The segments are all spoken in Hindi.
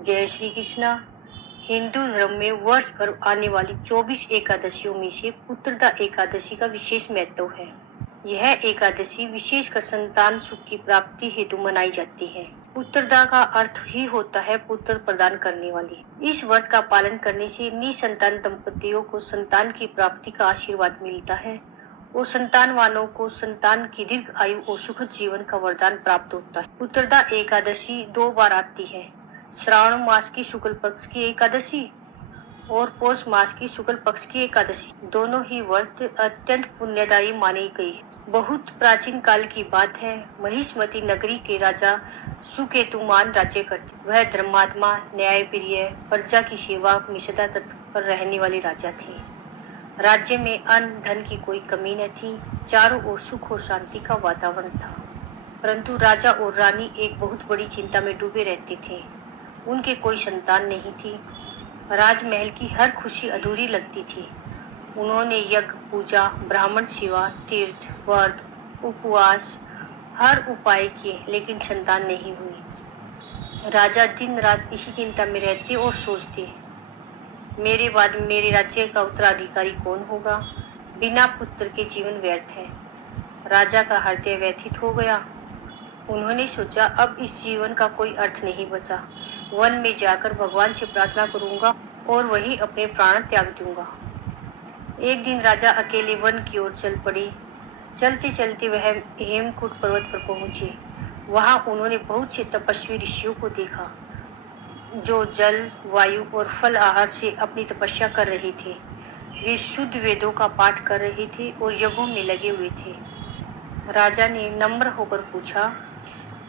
जय श्री कृष्णा। हिंदू धर्म में वर्ष भर आने वाली 24 एकादशियों में से पुत्रदा एकादशी का विशेष महत्व है। यह एकादशी विशेषकर संतान सुख की प्राप्ति हेतु मनाई जाती है। पुत्रदा का अर्थ ही होता है पुत्र प्रदान करने वाली। इस व्रत का पालन करने से निसंतान दंपतियों को संतान की प्राप्ति का आशीर्वाद मिलता है और संतान वालों को संतान की दीर्घ आयु और सुखद जीवन का वरदान प्राप्त होता है। पुत्रदा एकादशी 2 बार आती है, श्रावण मास की शुक्ल पक्ष की एकादशी और पौष मास की शुक्ल पक्ष की एकादशी। दोनों ही व्रत अत्यंत पुण्यदायी मानी गई है। बहुत प्राचीन काल की बात है। महिष्मती नगरी के राजा सुकेतुमान राज्य करते। वह धर्मात्मा, न्यायप्रिय, प्रजा की सेवा में सदा तत्पर रहने वाले राजा थे। राज्य में अन्न धन की कोई कमी न थी। चारों ओर सुख और शांति का वातावरण था। परंतु राजा और रानी एक बहुत बड़ी चिंता में डूबे रहते थे। उनके कोई संतान नहीं थी। राजमहल की हर खुशी अधूरी लगती थी। उन्होंने यज्ञ, पूजा, ब्राह्मण सेवा, तीर्थ, व्रत, उपवास, हर उपाय किए, लेकिन संतान नहीं हुई। राजा दिन रात इसी चिंता में रहते और सोचते, मेरे बाद मेरे राज्य का उत्तराधिकारी कौन होगा? बिना पुत्र के जीवन व्यर्थ है। राजा का हृदय व्यथित हो गया। उन्होंने सोचा, अब इस जीवन का कोई अर्थ नहीं बचा। वन में जाकर भगवान से प्रार्थना करूंगा और वही अपने प्राण त्याग दूंगा। एक दिन राजा अकेले वन की ओर चल पड़े। चलते चलते वह हेमकूट पर्वत पर पहुंचे। वहां उन्होंने बहुत से तपस्वी ऋषियों को देखा जो जल, वायु और फल आहार से अपनी तपस्या कर रहे थे। वे शुद्ध वेदों का पाठ कर रहे थे और यज्ञों में लगे हुए थे। राजा ने नम्र होकर पूछा,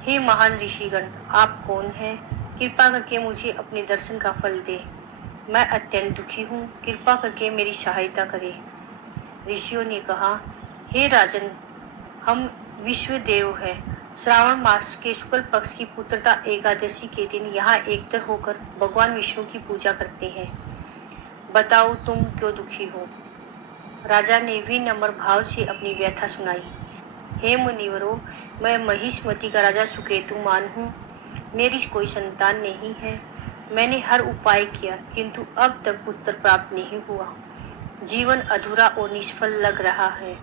हे महान ऋषिगण, आप कौन हैं? कृपा करके मुझे अपने दर्शन का फल दे। मैं अत्यंत दुखी हूँ, कृपा करके मेरी सहायता करें। ऋषियों ने कहा, हे राजन, हम विश्व देव हैं। श्रावण मास के शुक्ल पक्ष की पुत्रदा एकादशी के दिन यहाँ एकत्र होकर भगवान विष्णु की पूजा करते हैं। बताओ तुम क्यों दुखी हो? राजा ने विनम्र भाव से अपनी व्यथा सुनाई। हे मुनिवरों, मैं महिष्मती का राजा सुकेतुमान हूँ। मेरी कोई संतान नहीं है। मैंने हर उपाय किया, किंतु अब तक पुत्र प्राप्त नहीं हुआ। जीवन अधूरा और निष्फल लग रहा है।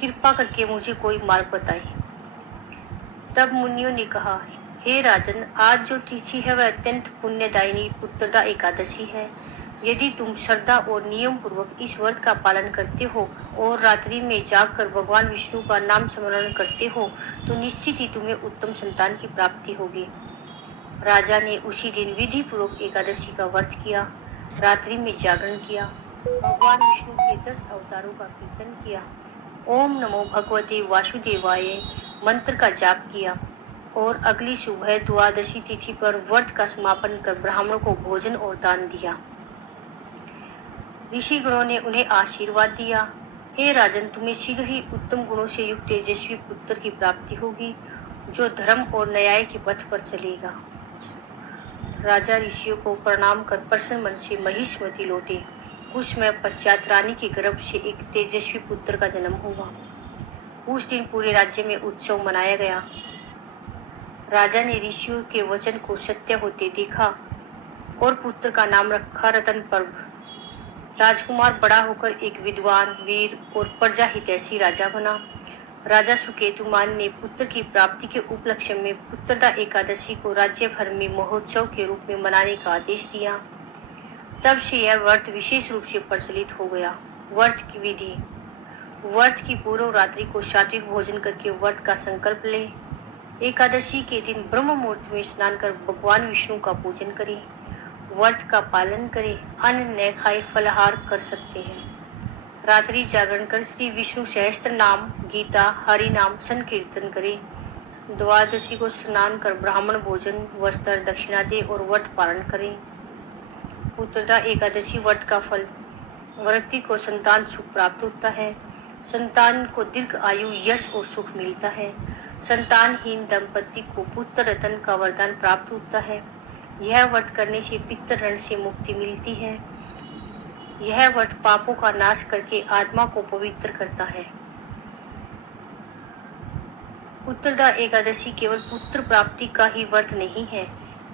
कृपा करके मुझे कोई मार्ग बताइए। तब मुनियों ने कहा, हे राजन, आज जो तिथि है वह अत्यंत पुण्यदायिनी पुत्रदा एकादशी है। यदि तुम श्रद्धा और नियम पूर्वक इस व्रत का पालन करते हो और रात्रि में जागकर भगवान विष्णु का नाम स्मरण करते हो तो निश्चित ही तुम्हें उत्तम संतान की प्राप्ति होगी। राजा ने उसी दिन विधि पूर्वक एकादशी का व्रत किया, रात्रि में जागरण किया, भगवान विष्णु के 10 अवतारों का कीर्तन किया, ओम नमो भगवते वासुदेवाय मंत्र का जाप किया और अगली सुबह द्वादशी तिथि पर व्रत का समापन कर ब्राह्मणों को भोजन और दान दिया। ऋषिगणों ने उन्हें आशीर्वाद दिया, हे राजन, तुम्हें शीघ्र ही उत्तम गुणों से युक्त तेजस्वी पुत्र की प्राप्ति होगी जो धर्म और न्याय के पथ पर चलेगा। राजा ऋषियों को प्रणाम कर प्रसन्न मन से महिष्मती लौटे। कुछ समय पश्चात रानी के गर्भ से एक तेजस्वी पुत्र का जन्म हुआ। उस दिन पूरे राज्य में उत्सव मनाया गया। राजा ने ऋषियों के वचन को सत्य होते देखा और पुत्र का नाम रखा रतन पर्व। राजकुमार बड़ा होकर एक विद्वान, वीर और प्रजा हितैषी राजा बना। राजा सुकेतुमान ने पुत्र की प्राप्ति के उपलक्ष्य में पुत्रदा एकादशी को राज्य भर में महोत्सव के रूप में मनाने का आदेश दिया। तब से यह व्रत विशेष रूप से प्रचलित हो गया। व्रत की विधि: व्रत की पूर्व रात्रि को सात्विक भोजन करके व्रत का संकल्प ले। एकादशी के दिन ब्रह्म मुहूर्त में स्नान कर भगवान विष्णु का पूजन करें। व्रत का पालन करें। अन्न न खाए, फलाहार कर सकते हैं। रात्रि जागरण कर श्री विष्णु सहस्त्र नाम, गीता, हरि नाम संकीर्तन करें। द्वादशी को स्नान कर ब्राह्मण भोजन, वस्त्र, दक्षिणा दे और व्रत पालन करें। पुत्रदा एकादशी व्रत का फल: व्यक्ति को संतान सुख प्राप्त होता है। संतान को दीर्घ आयु, यश और सुख मिलता है। संतानहीन दंपति को पुत्र रत्न का वरदान प्राप्त होता है। यह व्रत करने से पितृ ऋण से मुक्ति मिलती है। यह व्रत पापों का नाश करके आत्मा को पवित्र करता है। पुत्रदा एकादशी केवल पुत्र प्राप्ति का ही व्रत नहीं है,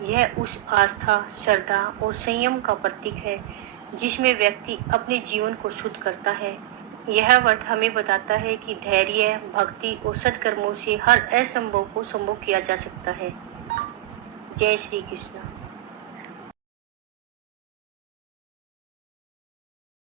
यह उस आस्था, श्रद्धा और संयम का प्रतीक है जिसमें व्यक्ति अपने जीवन को शुद्ध करता है। यह व्रत हमें बताता है कि धैर्य, भक्ति और सत्कर्मों से हर असंभव को संभव किया जा सकता है। जय श्री कृष्ण।